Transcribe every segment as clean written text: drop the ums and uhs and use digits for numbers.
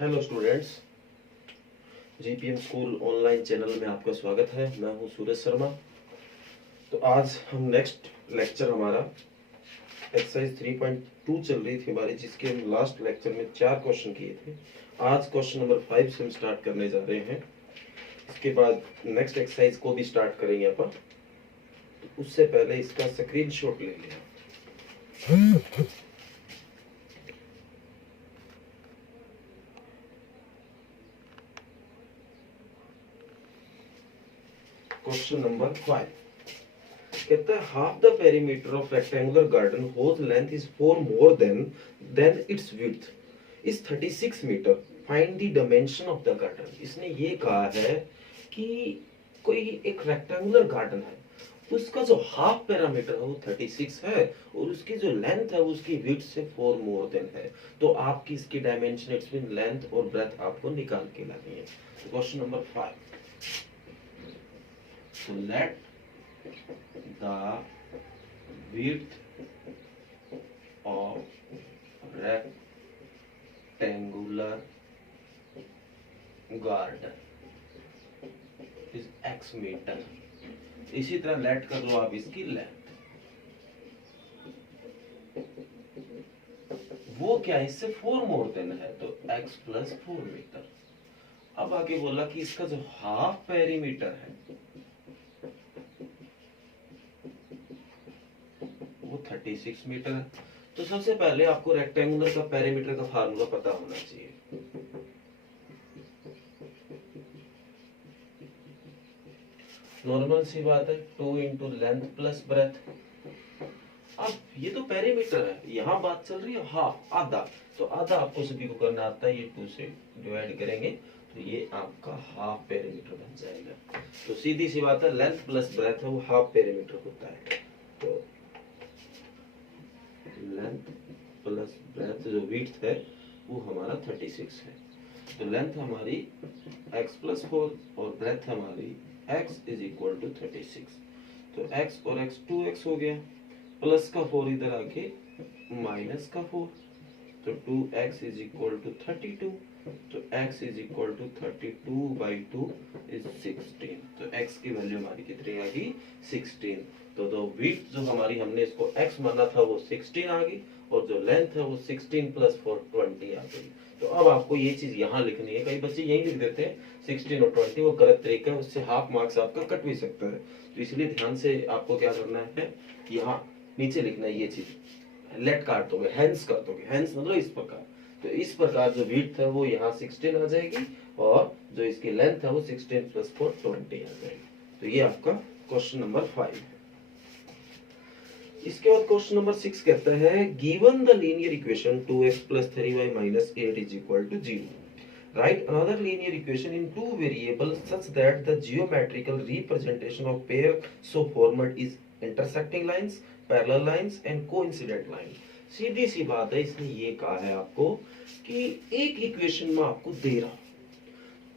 Hello students, GPM school online channel में आपका स्वागत है। मैं हूं सूरज शर्मा। तो आज हम नेक्स्ट लेक्चर हमारा एक्सरसाइज 3.2 चल रही थी हमारी, जिसके हम लास्ट लेक्चर में 4 क्वेश्चन किए थे। आज क्वेश्चन नंबर 5 से हम स्टार्ट करने जा रहे हैं। इसके बाद नेक्स्ट एक्सरसाइज को भी स्टार्ट करेंगे अपन। तो उससे पहले इसका स्क्रीनशॉट ले लिया। क्वेश्चन नंबर 5 कहता है half the perimeter of rectangular garden whose length is 4 more than its width is 36 meter. Find the dimension of the garden. इसने ये कहा है कि कोई एक रेक्टेंगुलर गार्डन है, उसका जो हाफ पैरामीटर है वो 36 है और उसकी जो लेंथ है वो उसकी विड्थ से 4 मोर देन है। तो आपकी इसकी डायमेंशन इट्स मीन लेंथ और ब्रेथ आपको निकाल के लानी है। Question number 5, so let the width of rectangular garden is x meter. इसी तरह लेट कर लो आप इसकी लेंथ, वो क्या है, इससे 4 मोर देन है तो x प्लस 4 मीटर। अब आगे बोला कि इसका जो हाफ पेरीमीटर है वो 36 मीटर है। तो सबसे पहले आपको रेक्टेंगुलर का पेरीमीटर का फार्मूला पता होना चाहिए। नॉर्मल सी बात है, 2 इंटू लेंथ प्लस ब्रेथ। अब ये तो पेरीमीटर है, यहाँ बात चल रही है हाफ, आधा। तो आधा आपको सभी को करना आता है, ये 2 से डिवाइड करेंगे तो ये आपका हाफ पेरीमीटर बन जाएगा। तो सीधी सी बात है, लेंथ प्लस ब्रेथ है वो हाफ पेरीमीटर होता है। तो लेंथ प्लस ब्रेथ जो विड्थ है वो हमारा 36 है। तो लेंथ हमारी x प्लस 4 और ब्रेथ हमारी x इज इक्वल टू 36। तो x और x 2x हो गया, प्लस का 4 इधर आके माइनस का 4, तो 2x इज इक्वल टू 32। तो x is equal to 32/2 is 16। तो x की वैल्यू हमारी कितनी आ गई, 16। तो विड्थ जो हमारी हमने इसको x माना था वो 16 आ गई और जो लेंथ है वो 16 प्लस 4 20 आ गई। तो अब आपको ये चीज यहाँ लिखनी है। कई बच्चे यही लिख देते हैं 16 और 20, वो गलत तरीका है, उससे हाफ मार्क्स आपका कट भी सकता है। तो इसलिए ध्यान से आपको क्या करना है, यहाँ नीचे लिखना है ये चीज। लेट काट दोगे, हेंस कर दोगे, हेंस मतलब इस प्रकार। तो इस प्रकार जो विड्थ है वो यहाँ 16 आ जाएगी और जो इसकी लेंथ है वो 16 प्लस 4 20 आ जाएगी। तो ये आपका क्वेश्चन नंबर 5 है। इसके बाद क्वेश्चन नंबर 6 कहता है given the linear equation 2x + 3y - 8 = 0, write another linear equation in two variables such that the geometrical representation of pair so formed is intersecting lines, parallel lines and coincident lines। सीधी सी बात है, इसने ये कहा है आपको कि एक इक्वेशन में आपको दे रहा हूं,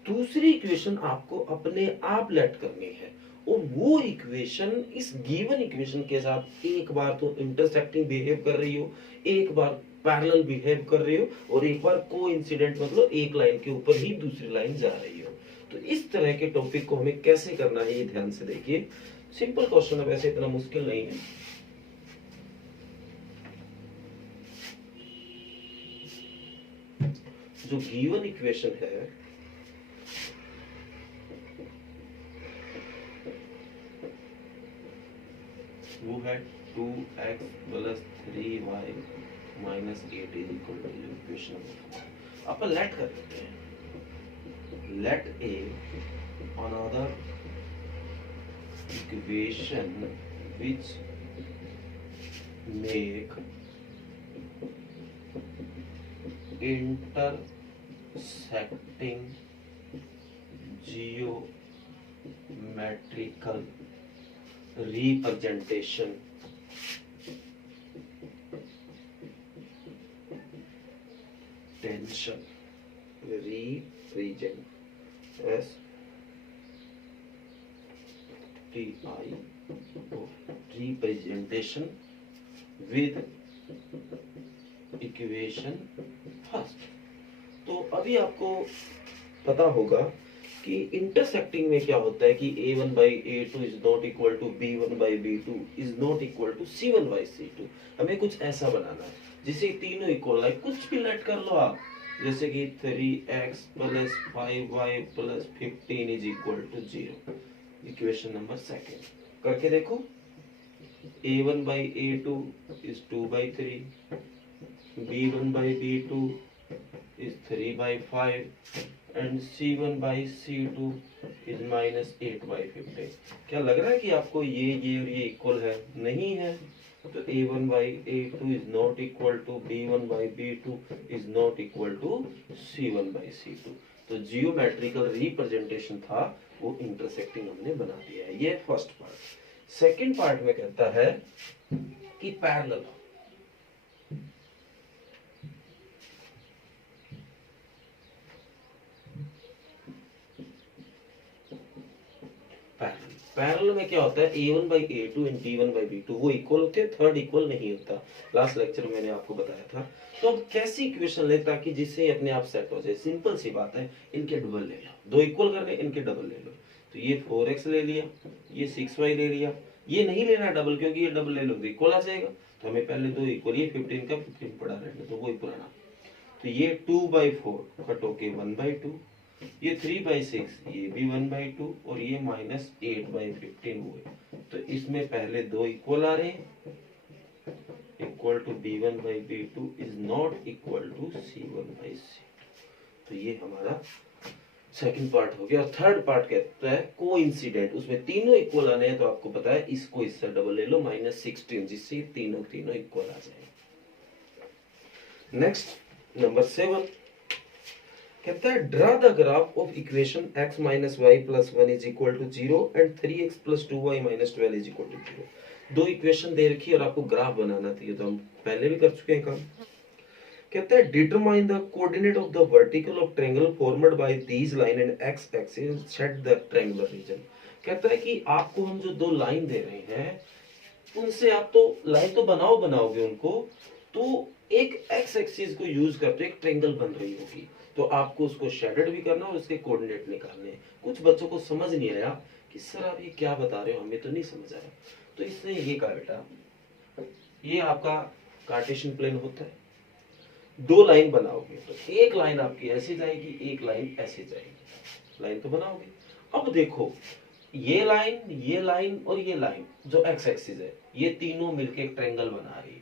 दूसरी इक्वेशन आपको अपने आप लेट करनी है और वो इक्वेशन इस गिवन इक्वेशन के साथ एक बार तो इंटरसेक्टिंग बिहेव कर रही हो, एक बार पैरेलल बिहेव कर रही हो और एक बार कोइंसिडेंट मतलब एक लाइन के ऊपर ही दूसरी लाइन जा रही हो। तो इस तरह के टॉपिक को हमें कैसे करना है ये ध्यान से देखिए। सिंपल क्वेश्चन है, वैसे इतना मुश्किल नहीं है। जो गिवन इक्वेशन है वो है 2x + 3y - 8 = इक्वेशन नंबर 4। अपन लेट कर लेते हैं। Let a another equation which make intersecting geometrical representation tension represent S T I representation with equation first. तो अभी आपको पता होगा कि इंटरसेक्टिंग में क्या होता है कि a1 by a2 is not equal to b1 by b2 is not equal to c1 by c2। हमें कुछ ऐसा बनाना है जिसे तीनों इक्वल है, कुछ भी लेट कर लो आप, जैसे कि 3x plus 5y plus 15 is equal to 0। Equation number second करके देखो, a1 by a2 is 2 by 3, b1 by b2 is 3 by 5 and c1 by c2 is minus 8 by 15। क्या लग रहा है कि आपको ये और ये इक्वल है? नहीं है। तो a1 by a2 is not equal to b1 by b2 is not equal to c1 by c2। तो जियोमेट्रिकल रिप्रेजेंटेशन था वो इंटरसेक्टिंग हमने बना दिया है। ये फर्स्ट पार्ट। सेकंड पार्ट में कहता है कि पैरेलल, पैरेलल में क्या होता है, a1 by a2 and b1 by b2 वो इक्वल होते हैं, थर्ड इक्वल नहीं होता। लास्ट लेक्चर में मैंने आपको बताया था। तो अब कैसी इक्वेशन ले ताकि जिससे अपने आप सेट हो जाए? सिंपल सी बात है, इनके डबल ले लो। दो इक्वल करने, इनके डबल ले लो। तो ये 4x ले लिया, ये 6y ले लिया। ये नहीं लेना डबल, क्योंकि ये डबल ले लो तो इक्वल आ जाएगा। तो हमें पहले दो इक्वल, ये 15 का 15 पड़ा रहने तो वही पुराना। तो ये 2/4 कट होके 1/2, ये 3/6, ये भी 1/2 और ये -8/15 हुए। तो इसमें पहले दो इक्वल आ रहे हैं, equal to b1 by b2 is not equal to c1 by c2। तो ये हमारा सेकंड पार्ट हो गया। और थर्ड पार्ट कहता है कोइंसिडेंट, उसमें तीनों इक्वल आने हैं। तो आपको पता है इसको इससे डबल ले लो, -16, जिससे तीनों इक्वल आ जाए। नेक्स्ट नंबर 7 कहता है draw the graph of equation x minus y plus 1 is equal to 0 and 3x plus 2y minus 12 is equal to 0। दो इक्वेशन दे रखी है और आपको ग्राफ बनाना था। ये तो हम पहले भी कर चुके हैं काम। कहता है determine the coordinate of the vertical of triangle formed by these line and x axis set the triangular region. कहता है कि आपको हम जो दो लाइन दे रहे हैं उनसे आप तो लाइन तो बनाओगे उनको, तो एक x एक्सिस को यूज करके एक ट्रायंगल बन रही होगी। तो आपको उसको शेडेड भी करना और उसके कोऑर्डिनेट निकालने हैं। कुछ बच्चों को समझ नहीं आया कि सर आप ये क्या बता रहे हो, हमें तो नहीं समझ आया। तो इसने ये कहा बेटा, ये आपका कार्टेशियन प्लेन होता है, दो लाइन बनाओगे तो एक लाइन आपकी ऐसे जाएगी, एक लाइन ऐसे जाएगी। लाइन तो बनाओगे। अब देखो ये लाइन और ये लाइन जो एक्स एक्सिस है, ये तीनों मिलके एक ट्रायंगल बना रही है।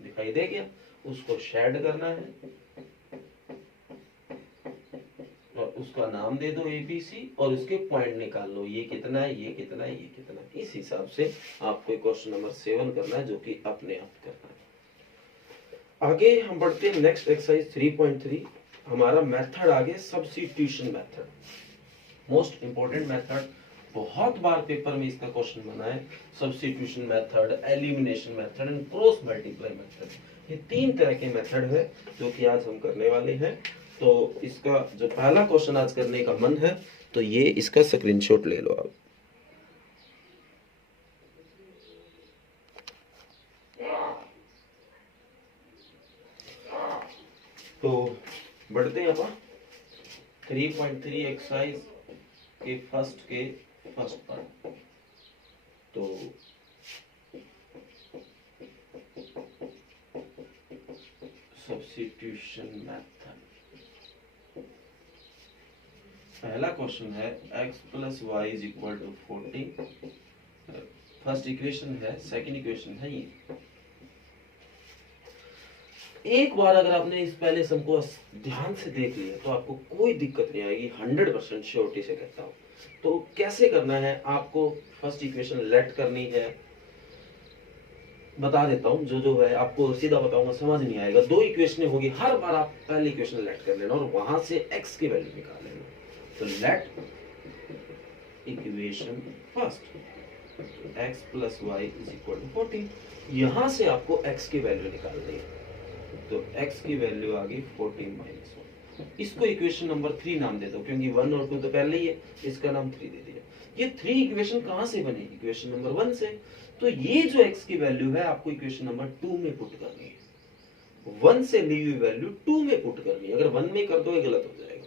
दिखाई दे गया? उसको शेड करना है और उसका नाम दे दो ABC और उसके पॉइंट निकाल लो, ये कितना है, ये कितना है, ये कितना है। इस हिसाब से आपको क्वेश्चन नंबर 7 करना है, जो कि अपने आप करना है। आगे हम बढ़ते हैं नेक्स्ट एक्सरसाइज 3.3। हमारा मेथड आगे substitution method, most important method. बहुत बार पेपर में इसका क्वेश्चन बना है। Substitution method, elimination method and cross multiply method, ये तीन तरह के मेथड है जो कि आज हम करने वाले हैं। तो इसका जो पहला क्वेश्चन आज करने का मन है तो ये इसका स्क्रीनशॉट ले लो आप। तो बढ़ते हैं अपन 3.3 एक्सरसाइज के फर्स्ट पार्ट। तो सब्स्टिट्यूशन मेथड, पहला क्वेश्चन है x plus Y is equal to 40। First equation है, सेकंड इक्वेशन है ये। एक बार अगर आपने इस पहले सम को ध्यान से देख लिया तो आपको कोई दिक्कत नहीं आएगी, 100% श्योरिटी से कहता हूं। तो कैसे करना है, आपको फर्स्ट इक्वेशन लेट करनी है, बता देता हूं। जो है आपको सीधा बताऊंगा, समझ नहीं आएगा। दो इक्वेशन होगी, हर बार आप पहली इक्वेशन लेट कर लेना और वहां से x की वैल्यू निकाल लेना। तो let equation first x plus Y is equal to 40। यहां से आपको x की वैल्यू निकालनी है। तो x की वैल्यू आ गई 14 माइनस 1। इसको इक्वेशन नंबर 3 नाम दे दो, क्योंकि 1 और 2 तो पहले ही है, इसका नाम 3 दे दिया। ये 3 इक्वेशन कहां से बनी? इक्वेशन नंबर 1 से। तो ये जो x की वैल्यू है आपको इक्वेशन नंबर 2 में पुट करनी है। 1 से ली हुई वैल्यू 2 में पुट करनी है। अगर 1 में कर दो ये गलत हो जाएगा।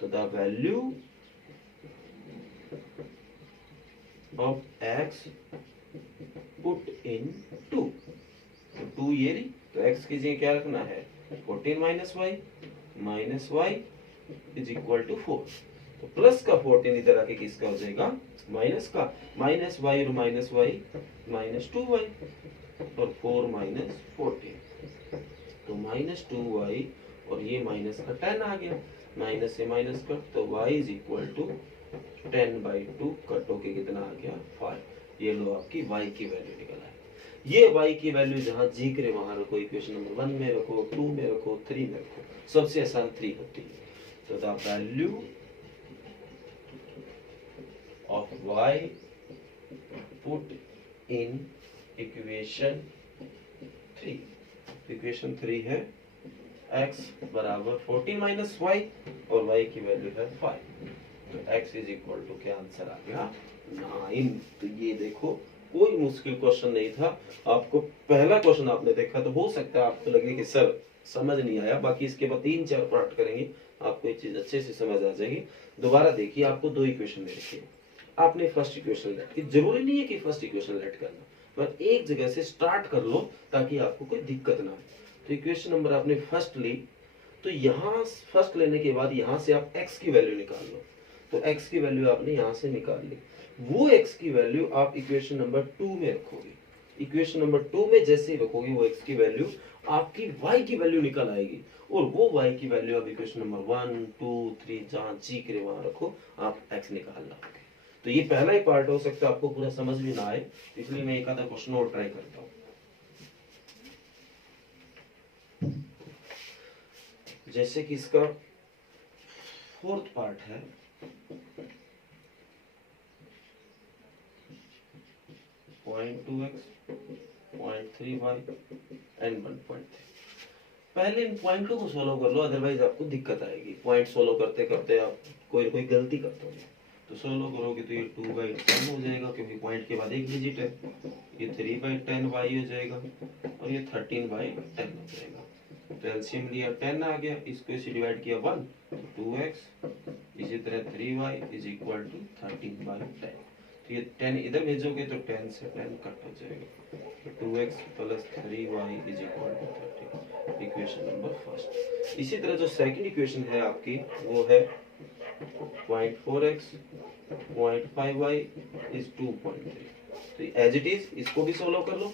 तो the value of x put in 2, तो 2 ये रही, तो x की जगह क्या रखना है 14 minus y is equal to 4। तो प्लस का 14 इधर आके किसका हो जाएगा माइनस का, माइनस y और माइनस y माइनस 2y और 4 माइनस 14, तो माइनस 2y और ये माइनस का 10 आ गया, माइनस से माइनस कट, तो y is equal to 10/2 cut होके कितना आ गया 5। ये लो आपकी y की वैल्यू निकल आए। ये y की वैल्यू जहां जी करे वहां रखो, इक्वेशन नंबर 1 में रखो, 2 में रखो, 3 में रखो, सबसे आसान 3 होती है। तो the value of y put in equation 3, equation 3 है x बराबर 14 माइनस y और y की वैल्यू है 5, तो x इज इक्वल टू क्या आंसर आ गया 9। तो ये देखो कोई मुश्किल क्वेश्चन नहीं था। आपको पहला क्वेश्चन आपने देखा तो हो सकता है आपको लगे कि सर समझ नहीं आया, बाकी इसके बाद 3-4 पार्ट करेंगे आपको ये चीज अच्छे से समझ आ जाएगी। दोबारा देखिए, आपको 2 इक्वेशन दे रखी है, आपने फर्स्ट इक्वेशन लेट की, जरूरी नहीं है कि फर्स्ट इक्वेशन लेट करना, पर एक जगह से स्टार्ट कर लो ताकि आपको कोई दिक्कत ना हो। तो इक्वेशन नंबर आपने फर्स्ट ली, तो यहाँ फर्स्ट लेने के बाद यहाँ से आप x की वैल्यू निकाल लो, तो x की वैल्यू आपने यहाँ से निकाल ली, वो x की वैल्यू आप इक्वेशन नंबर 2 में रखोगे। इक्वेशन नंबर 2 में जैसे ही रखोगे वो x की वैल्यू आपकी y की वैल्यू निकल आएगी, और वो y की वैल्यू आप इक्वेशन नंबर 1, 2, 3 जहां जी करे वहां रखो, आप x निकाल लोगे। तो ये पहला ही पार्ट हो सकता है आपको पूरा समझ भी ना आए, इसलिए मैं एक आधा क्वेश्चन और ट्राई करता हूँ। जैसे कि इसका फोर्थ पार्ट है, .2x, .3y एंड 1.3। पहले इन पॉइंटों को सोल्व कर लो, अदरवाइज आपको दिक्कत आएगी। पॉइंट सोल्व करते करते आप कोई कोई गलती करते हो, तो सोल्व करोगे तो ये 2/10 हो जाएगा, क्योंकि पॉइंट के बाद एक डिजिट है, ये 3/10y हो जाएगा और ये 13/10 हो जाएगा। तो एलसीएम लिया 10 आ गया, इसको इसे डिवाइड किया 1, तो 2x, इसी तरह 3y इज इक्वल टू 13/10। तो ये 10 इधर भेजोगे तो 10 से 10 कट हो जाएगा, तो 2x plus 3y is equal to 13, equation number first. इसी तरह जो सेकंड इक्वेशन है आपकी वो है 0.4x, 0.5y इज 2.3। तो एज इट इज इसको भी सोल्व कर लो,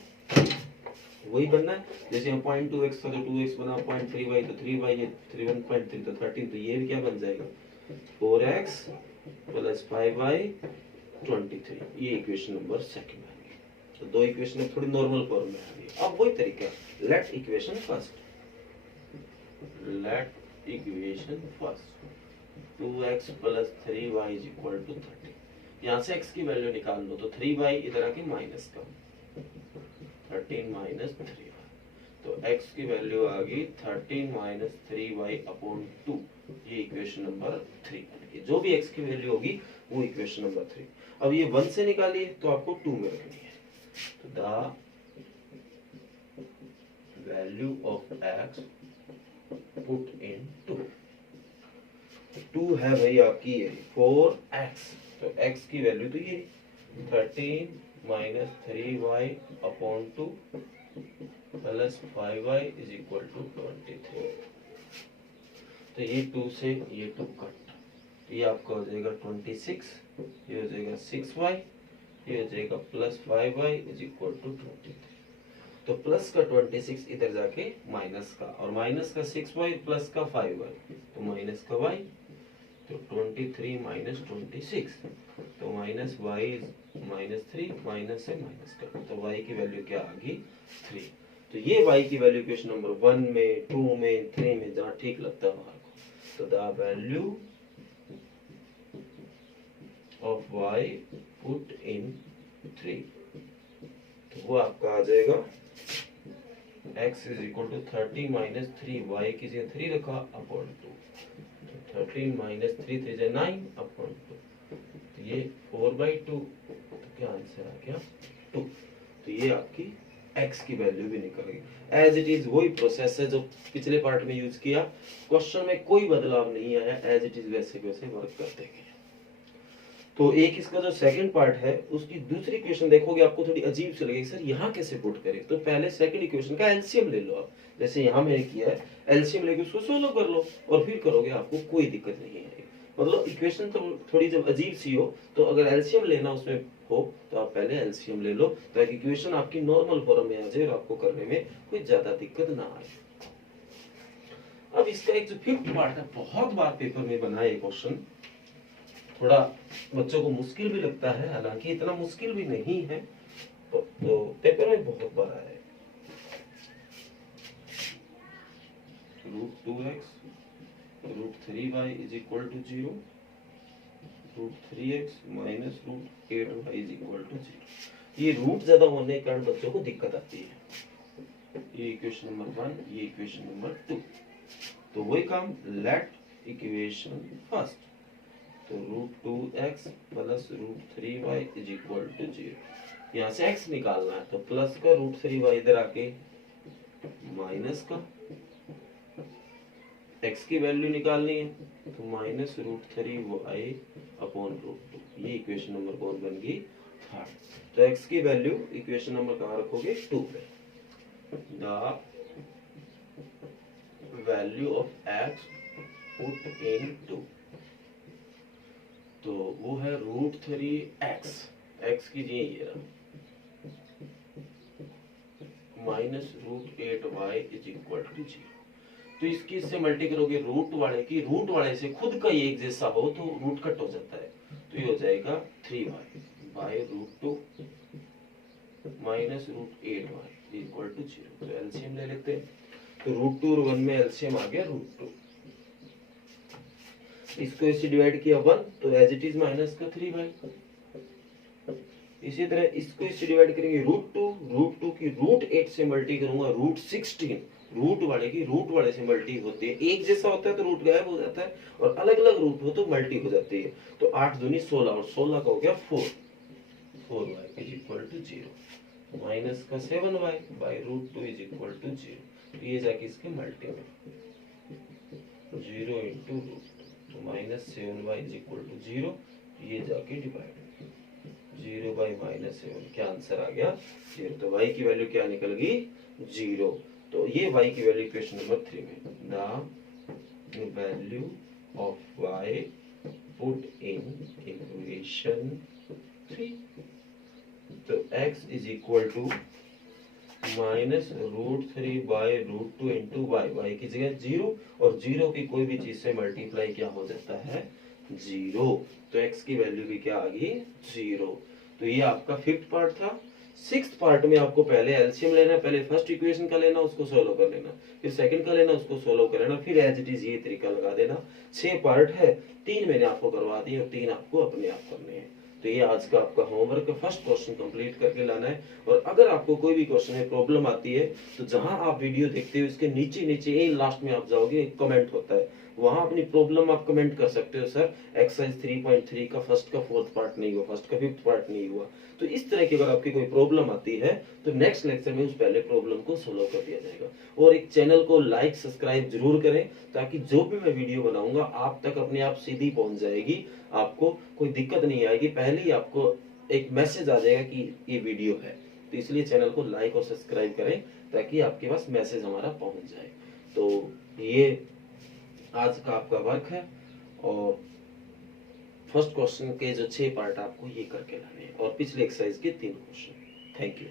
वही बनना है। जैसे हम 0.2x था तो 2x बना, 0.3y तो 3y, ये 1.3 तो 13, तो ये भी क्या बन जाएगा 4x प्लस 5y 23। ये इक्वेशन नंबर सेकंड है। तो दो इक्वेशन थोड़ी नॉर्मल फॉर्म में आ गई। अब वही तरीका, let equation first, let equation first 2x plus 3y is equal to 13। यहाँ से x की वैल्यू निकाल लो, तो 3y इधर आके माइनस का 13 माइनस 3y, तो x की वैल्यू आ गई 13 माइनस 3y अपॉन 2। ये इक्वेशन नंबर 3, जो भी x की वैल्यू होगी वो इक्वेशन नंबर 3। अब ये 1 से निकालिए तो आपको 2 में रखनी है, तो the value of x put in 2। 2 है भाई आपकी ये 4x, तो x की वैल्यू तो ये 13 minus 3y upon 2 plus 5y is equal to 23। तो ये 2 से ये 2 कट, ये आपका हो जाएगा 26, ये हो जाएगा 6y, ये हो जाएगा plus 5y is equal to 23। तो प्लस का 26 इधर जाके माइनस का, और माइनस का 6y प्लस का 5y, तो माइनस का y, तो 23 माइनस 26, तो माइनस y माइनस 3, माइनस से माइनस का, तो y की वैल्यू क्या आ गई 3। तो ये y की वैल्यू क्वेश्चन नंबर 1 में, 2 में, 3 में जहाँ ठीक लगता है वहां को। तो the value of y put in 3, तो वो आपका आ जाएगा x is equal to 30 minus 3y की जगह 3 रखा अपॉन 2, तो 13 माइनस 3 3 9 अपॉन 2, तो ये 4/2, तो क्या आंसर आ गया 2। तो ये आपकी x की वैल्यू भी निकल गई। एज इट इज वही प्रोसेस है जो पिछले पार्ट में यूज किया, क्वेश्चन में कोई बदलाव नहीं आया, एज इट इज वैसे वैसे वर्क करते गए। तो एक इसका जो सेकंड पार्ट है उसकी दूसरी इक्वेशन देखोगे आपको थोड़ी अजीब सी लगेगी, सर यहाँ कैसे पुट करें। तो पहले सेकंड इक्वेशन का एलसीएम ले लो आप, जैसे यहाँ मैंने किया है, एलसीएम लेके उसको सोल्व कर लो और फिर करोगे, आपको कोई दिक्कत नहीं आएगी। मतलब इक्वेशन तो थोड़ी जब अजीब सी हो तो अगर एलसीएम लेना उसमें हो तो आप पहले एलसीएम ले लो ताकि इक्वेशन आपकी नॉर्मल फॉर्म में आ जाए और आपको करने में कोई ज्यादा दिक्कत ना आए। अब इसका एक जो फिफ्थ पार्ट है, बहुत बार पेपर में बना है क्वेश्चन, थोड़ा बच्चों को मुश्किल भी लगता है, हालांकि इतना मुश्किल भी नहीं है, तो पेपर में बहुत बार आया है। √2x √3y is equal to 0, √3x minus √8y is equal to 0। ये रूट ज्यादा होने के कारण बच्चों को दिक्कत आती है। ये इक्वेशन नंबर 1, ये इक्वेशन नंबर 2। तो वही काम, लेट इक्वेशन फर्स्ट, तो √2x plus √3y is equal to 0। यहाँ से x निकालना है तो प्लस का √3y इधर आके माइनस का x की वैल्यू निकालनी है तो माइनस √3y अपॉन √2। ये इक्वेशन नंबर कौन बन गई, थर्ड। तो x की वैल्यू इक्वेशन नंबर कहाँ रखोगे, 2 पे। The value of x put in 2, तो वो है √3x, x की जी ये रहा, minus √8y is equal to 0। तो इसकी इससे मल्टी करोगे रूट वाले की, रूट वाले से खुद का ये एक जैसा हो तो रूट कट हो जाता है, तो ये हो जाएगा 3y bye √2 minus √8y equal to 0। तो एलसीएम ले लेते हैं, तो √2 और 1 में एलसीएम आ गया √2। इसको इससे डिवाइड किया 1 तो एज इट इज माइनस का 3y। इसी तरह इसको इससे डिवाइड करेंगे √2 की √8 से मल्टी करूंगा √16, रूट वाले की रूट वाले से मल्टी होती है, एक जैसा होता है तो रूट गायब हो जाता है और अलग अलग रूट हो तो मल्टी हो जाती है। तो 8 दूनी 16 और 16 का हो गया 4y is equal to 0 minus का 7y bye √2 is equal to 0। तो ये जाके इसके मल्टी में 0 इंटू √2 तो minus 7y is equal to 0, ये जाके डिवाइड 0 बाई माइनस 7, क्या आंसर आ गया 0। तो y की वैल्यू क्या निकल गई 0। तो ये y की वैल्यू इक्वेशन नंबर 3 में, the value of y put in equation 3, तो x is equal to minus √3 by √2 into y की जगह 0 और 0 की कोई भी चीज से मल्टीप्लाई क्या हो जाता है 0, तो x की वैल्यू भी क्या आ गई 0। तो ये आपका फिफ्थ पार्ट था। सिक्स्थ पार्ट में आपको पहले एलसीएम लेना, पहले फर्स्ट इक्वेशन का लेना उसको सोल्व कर लेना, फिर सेकंड का लेना उसको सोल्व कर लेना, फिर एज इट इज ये तरीका लगा देना। 6 पार्ट है, 3 मैंने आपको करवा दिए और 3 आपको अपने आप करने हैं। तो ये आज का आपका होमवर्क का फर्स्ट क्वेश्चन कंप्लीट करके लाना है। और अगर आपको कोई भी क्वेश्चन में प्रॉब्लम आती है तो जहां आप वीडियो देखते हो इसके नीचे नीचे यही लास्ट में आप जाओगे, कमेंट होता है, वहां अपनी प्रॉब्लम आप कमेंट कर सकते हो, सर एक्सरसाइज 3.3 का फर्स्ट का फोर्थ पार्ट नहीं हुआ, फर्स्ट का फिफ्थ पार्ट नहीं हुआ। तो इस तरह की अगर आपकी कोई प्रॉब्लम आती है तो नेक्स्ट लेक्चर में उस पहले प्रॉब्लम को सोल्व कर दिया जाएगा। और एक चैनल को लाइक सब्सक्राइब जरूर करें ताकि जो भी मैं वीडियो बनाऊंगा आप तक अपने आप सीधी पहुंच जाएगी, आपको कोई दिक्कत नहीं आएगी, पहले ही आपको एक मैसेज आ जाएगा कि ये वीडियो है। तो इसलिए चैनल को लाइक और सब्सक्राइब करें ताकि आपके पास मैसेज हमारा पहुंच जाए। तो ये आज का आपका वर्क है और फर्स्ट क्वेश्चन के जो 6 पार्ट आपको ये करके लाने हैं और पिछले एक्सरसाइज के 3 क्वेश्चन। Thank you.